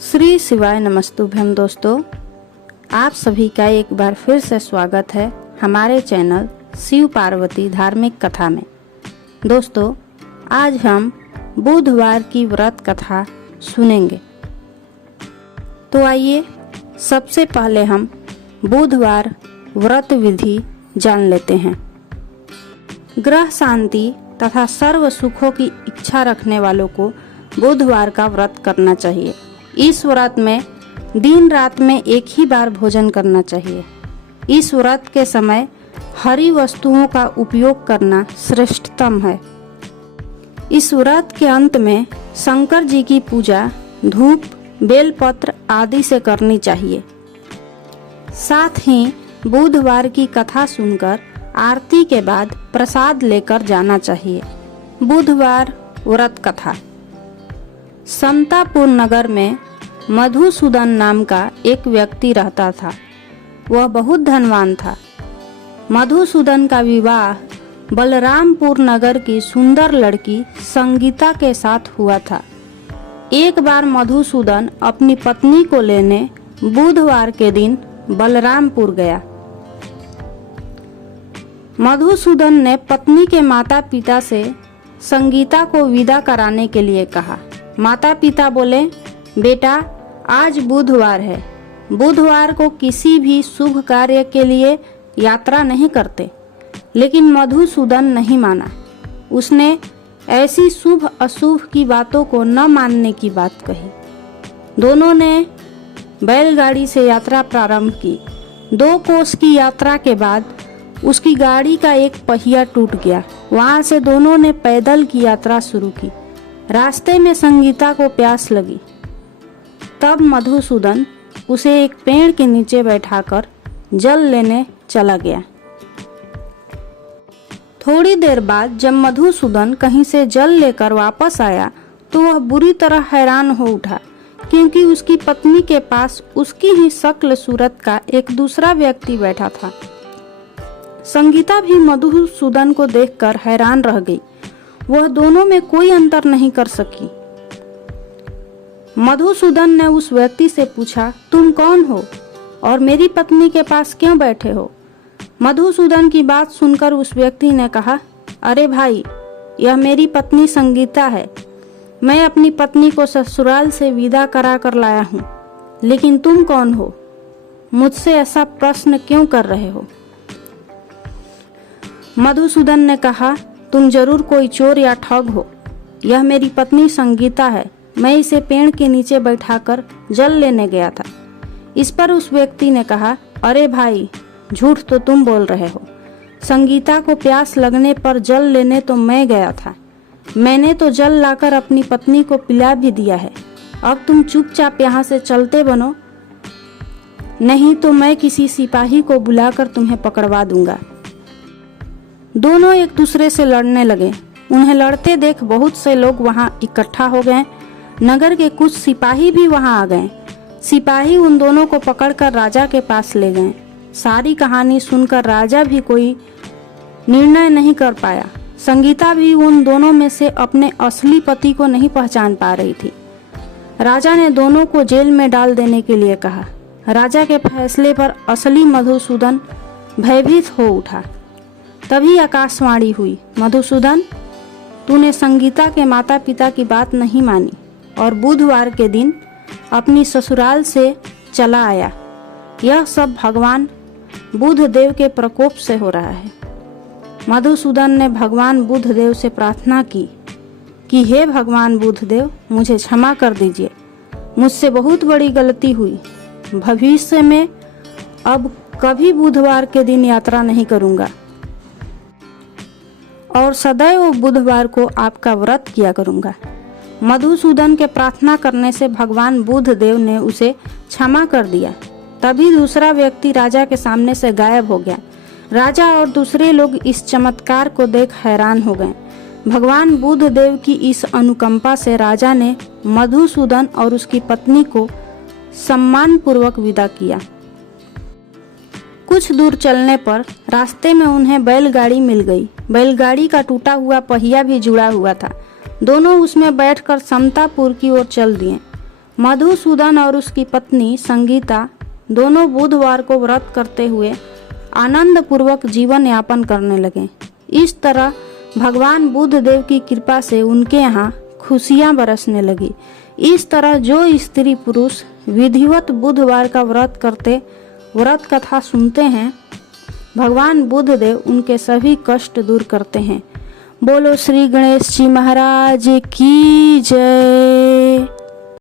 श्री शिवाय नमस्तुभ्यम। दोस्तों, आप सभी का एक बार फिर से स्वागत है हमारे चैनल शिव पार्वती धार्मिक कथा में। दोस्तों, आज हम बुधवार की व्रत कथा सुनेंगे। तो आइए सबसे पहले हम बुधवार व्रत विधि जान लेते हैं। ग्रह शांति तथा सर्व सुखों की इच्छा रखने वालों को बुधवार का व्रत करना चाहिए। इस व्रत में दिन रात में एक ही बार भोजन करना चाहिए। इस व्रत के समय हरी वस्तुओं का उपयोग करना श्रेष्ठतम है। इस व्रत के अंत में शंकर जी की पूजा धूप, बेलपत्र आदि से करनी चाहिए। साथ ही बुधवार की कथा सुनकर आरती के बाद प्रसाद लेकर जाना चाहिए। बुधवार व्रत कथा। समतापुर नगर में मधुसूदन नाम का एक व्यक्ति रहता था। वह बहुत धनवान था। मधुसूदन का विवाह बलरामपुर नगर की सुंदर लड़की संगीता के साथ हुआ था। एक बार मधुसूदन अपनी पत्नी को लेने बुधवार के दिन बलरामपुर गया। मधुसूदन ने पत्नी के माता पिता से संगीता को विदा कराने के लिए कहा। माता पिता बोले, बेटा आज बुधवार है। बुधवार को किसी भी शुभ कार्य के लिए यात्रा नहीं करते। लेकिन मधुसूदन नहीं माना। उसने ऐसी शुभ अशुभ की बातों को न मानने की बात कही। दोनों ने बैलगाड़ी से यात्रा प्रारंभ की। 2 कोस की यात्रा के बाद उसकी गाड़ी का एक पहिया टूट गया। वहां से दोनों ने पैदल की यात्रा शुरू की। रास्ते में संगीता को प्यास लगी। तब मधुसूदन उसे एक पेड़ के नीचे बैठाकर जल लेने चला गया। थोड़ी देर बाद जब मधुसूदन कहीं से जल लेकर वापस आया तो वह बुरी तरह हैरान हो उठा, क्योंकि उसकी पत्नी के पास उसकी ही शक्ल सूरत का एक दूसरा व्यक्ति बैठा था। संगीता भी मधुसूदन को देखकर हैरान रह गई। वह दोनों में कोई अंतर नहीं कर सकी। मधुसूदन ने उस व्यक्ति से पूछा, तुम कौन हो और मेरी पत्नी के पास क्यों बैठे हो? मधुसूदन की बात सुनकर उस व्यक्ति ने कहा, अरे भाई, यह मेरी पत्नी संगीता है। मैं अपनी पत्नी को ससुराल से विदा करा कर लाया हूँ। लेकिन तुम कौन हो? मुझसे ऐसा प्रश्न क्यों कर रहे हो? मधुसूदन ने कहा, तुम जरूर कोई चोर या ठग हो। यह मेरी पत्नी संगीता है। मैं इसे पेड़ के नीचे बैठाकर जल लेने गया था। इस पर उस व्यक्ति ने कहा, अरे भाई, झूठ तो तुम बोल रहे हो। संगीता को प्यास लगने पर जल लेने तो मैं गया था। मैंने तो जल लाकर अपनी पत्नी को पिला भी दिया है। अब तुम चुपचाप यहाँ से चलते बनो, नहीं तो मैं किसी सिपाही को बुलाकर तुम्हें पकड़वा दूंगा। दोनों एक दूसरे से लड़ने लगे। उन्हें लड़ते देख बहुत से लोग वहां इकट्ठा हो गए। नगर के कुछ सिपाही भी वहां आ गए। सिपाही उन दोनों को पकड़कर राजा के पास ले गए। सारी कहानी सुनकर राजा भी कोई निर्णय नहीं कर पाया। संगीता भी उन दोनों में से अपने असली पति को नहीं पहचान पा रही थी। राजा ने दोनों को जेल में डाल देने के लिए कहा। राजा के फैसले पर असली मधुसूदन भयभीत हो उठा। तभी आकाशवाणी हुई, मधुसूदन, तूने संगीता के माता पिता की बात नहीं मानी और बुधवार के दिन अपनी ससुराल से चला आया। यह सब भगवान बुधदेव के प्रकोप से हो रहा है। मधुसूदन ने भगवान बुधदेव से प्रार्थना की कि हे भगवान बुधदेव, मुझे क्षमा कर दीजिए। मुझसे बहुत बड़ी गलती हुई। भविष्य में अब कभी बुधवार के दिन यात्रा नहीं करूंगा और सदैव बुधवार को आपका व्रत किया करूंगा। मधुसूदन के प्रार्थना करने से भगवान बुधदेव ने उसे क्षमा कर दिया। तभी दूसरा व्यक्ति राजा के सामने से गायब हो गया। राजा और दूसरे लोग इस चमत्कार को देख हैरान हो गए। भगवान बुधदेव की इस अनुकंपा से राजा ने मधुसूदन और उसकी पत्नी को सम्मानपूर्वक विदा किया। कुछ दूर चलने पर रास्ते में उन्हें बैलगाड़ी मिल गई। बैलगाड़ी का टूटा हुआ पहिया भी जुड़ा हुआ था। दोनों उसमें बैठकर समतापुर की ओर चल दिए। मधुसूदन और उसकी पत्नी संगीता दोनों बुधवार को व्रत करते हुए आनंद पूर्वक जीवन यापन करने लगे। इस तरह भगवान बुद्ध देव की कृपा से उनके यहाँ खुशियाँ बरसने लगी। इस तरह जो स्त्री पुरुष विधिवत बुधवार का व्रत करते व्रत कथा सुनते हैं, भगवान बुद्ध देव उनके सभी कष्ट दूर करते हैं। बोलो श्री गणेश जी महाराज की जय।